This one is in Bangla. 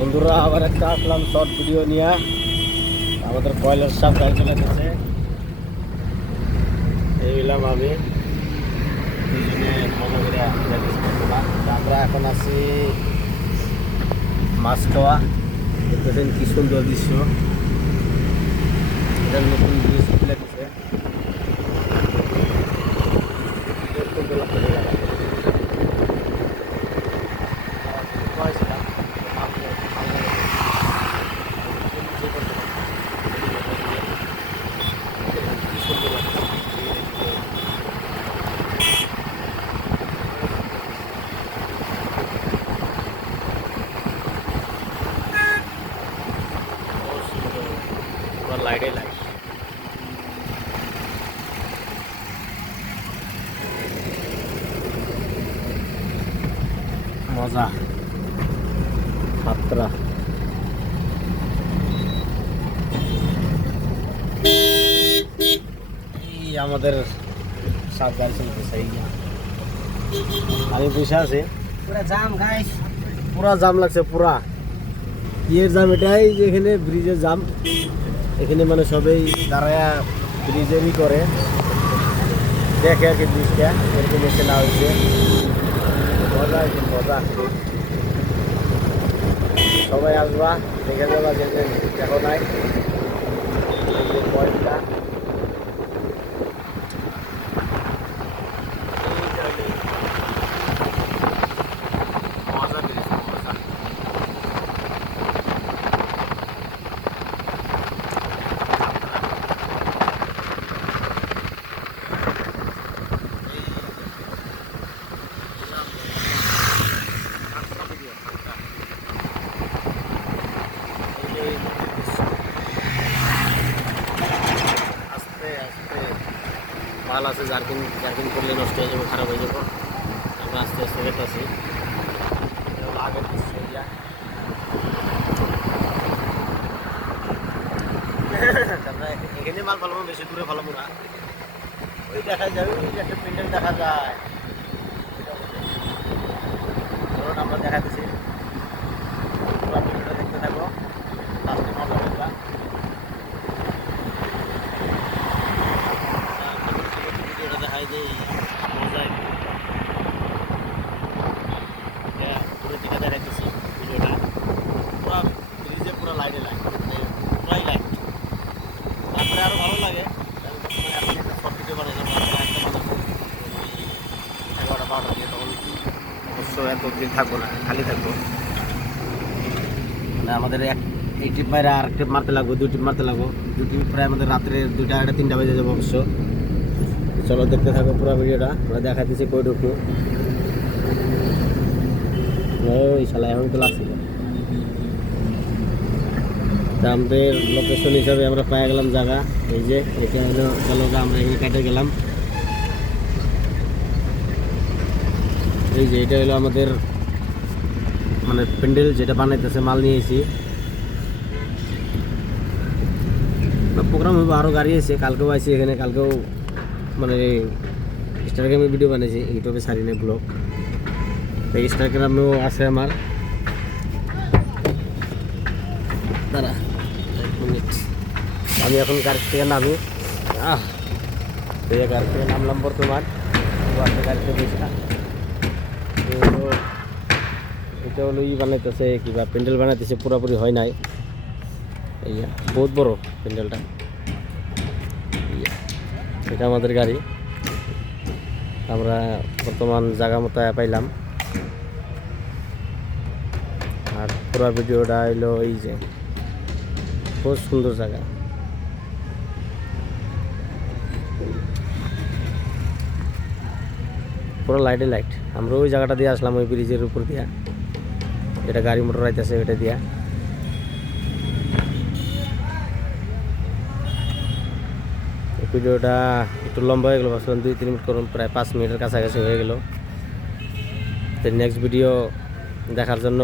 বন্ধুরা আবার একটা আসলাম শর্ট ভিডিও নিয়ে। আমাদের কয়লার সাপ গাড়ি চলে গেছে, এইলাম আমি দুজনে মনে করে আমরা এখন আছি মাছ খাওয়া। দেখতেছেন কি সুন্দর দৃশ্য, এটা নতুন ব্রিজ খুলে দিচ্ছে। লাইটে লাইট মজা সাতরা আমাদের সাত গাড়ি চলতেছে। আমি বসে আছি, পুরা জাম গাইস, পুরা জাম লাগছে, পুরা ইয়ের জাম এটাই যে এখানে ব্রিজের জাম। এখানে মানে সবাই দাঁড়ায়া ব্রিজেরই করে দেখে আর কি ব্রিজটা এরকম এসে না হয়েছে। মজা হয়েছে, মজা। সবাই আসবা, দেখে যাবা, যে দেখো নাই পয়েন্টটা। মাল আছে, জার্কিং জার্কিং করলে নষ্ট হয়ে যাবে, খারাপ হয়ে যাবো। আমরা আস্তে আস্তে যেতেছি। আগের এখানে মাল ফলাবো, বেশি দূরে ফলাবো না। ওই দেখা যাবে, ওই একটা প্রিন্টার দেখা যায়, ধরুন আমরা দেখাতেছি। ভিডিওটা দেখতে থাকো, লাস্টে মজা হবে। ভিডিওটা দেখাই যে মজায় পুরো যেটা দেখাইতেছি ভিডিওটা পুরো ব্রিজে পুরো লাইটে লাইট, পুরাই লাইট। তারপরে আরও ভালো লাগে আপনি একটা শর্ট ভিডিও বানাইলাম একটা 11টা 12টা দিয়ে, তখন অবশ্য এত দিন থাকবো না, খালি থাকবো। মানে আমাদের এই ট্রিপ বাইরে আর ট্রিপ মারতে লাগবো, 2 ট্রিপ মারতে লাগবো। 2 ট্রিপ প্রায় আমাদের রাত্রে 2টা 3টা বেজে যাবো অবশ্য। চলো দেখতে থাকো পুরো ভিডিওটা, আমরা দেখা দিচ্ছি কই ঢুকবো। ওই শালা এখন তো লাগছিল। আমাদের লোকেশন হিসাবে আমরা পেয়ে গেলাম জায়গা, এই যে এটা হলো চলো আমরা এখানে কেটে গেলাম। এই যে এটা হলো আমাদের মানে প্যান্ডেল যেটা বানাইতেছে, মাল নিয়েছি। প্রোগ্রাম হবে, আরও গাড়ি আছে, কালকেও আইছি এখানে। কালকেও মানে ইনস্টাগ্রামে ভিডিও বানিয়েছি, ইউটিউবে ছাড়ি নাই ব্লগ। তো ইনস্টাগ্রামেও আছে আমার। দাঁড়া 1 মিনিট, আমি এখন গাড়ি থেকে নামি। এই গাড়ি থেকে নামলাম বর্তমান, গাড়িতে বসে। এটা হলো বানাইতেছে কিবা প্যান্ডেল বানাইতেছে, পুরোপুরি হয় নাই। এই বহুত বড় প্যান্ডেলটা। এটা আমাদের গাড়ি, আমরা বর্তমান জায়গা মতো পাইলাম। আর পুরো ভিডিওটা হইলো এই যে বহুত সুন্দর জায়গা, পুরো লাইটে লাইট। আমরা ওই জায়গাটা দিয়ে আসলাম, ওই ব্রিজের উপর দিয়া, যেটা গাড়ি মোটর আইতেছে ওইটা দিয়া। ভিডিওটা একটু লম্বা হয়ে গেলো, ভাবছিলাম 2-3 মিনিট করুন, প্রায় 5 মিনিটের কাছাকাছি হয়ে গেল। তো নেক্সট ভিডিও দেখার জন্য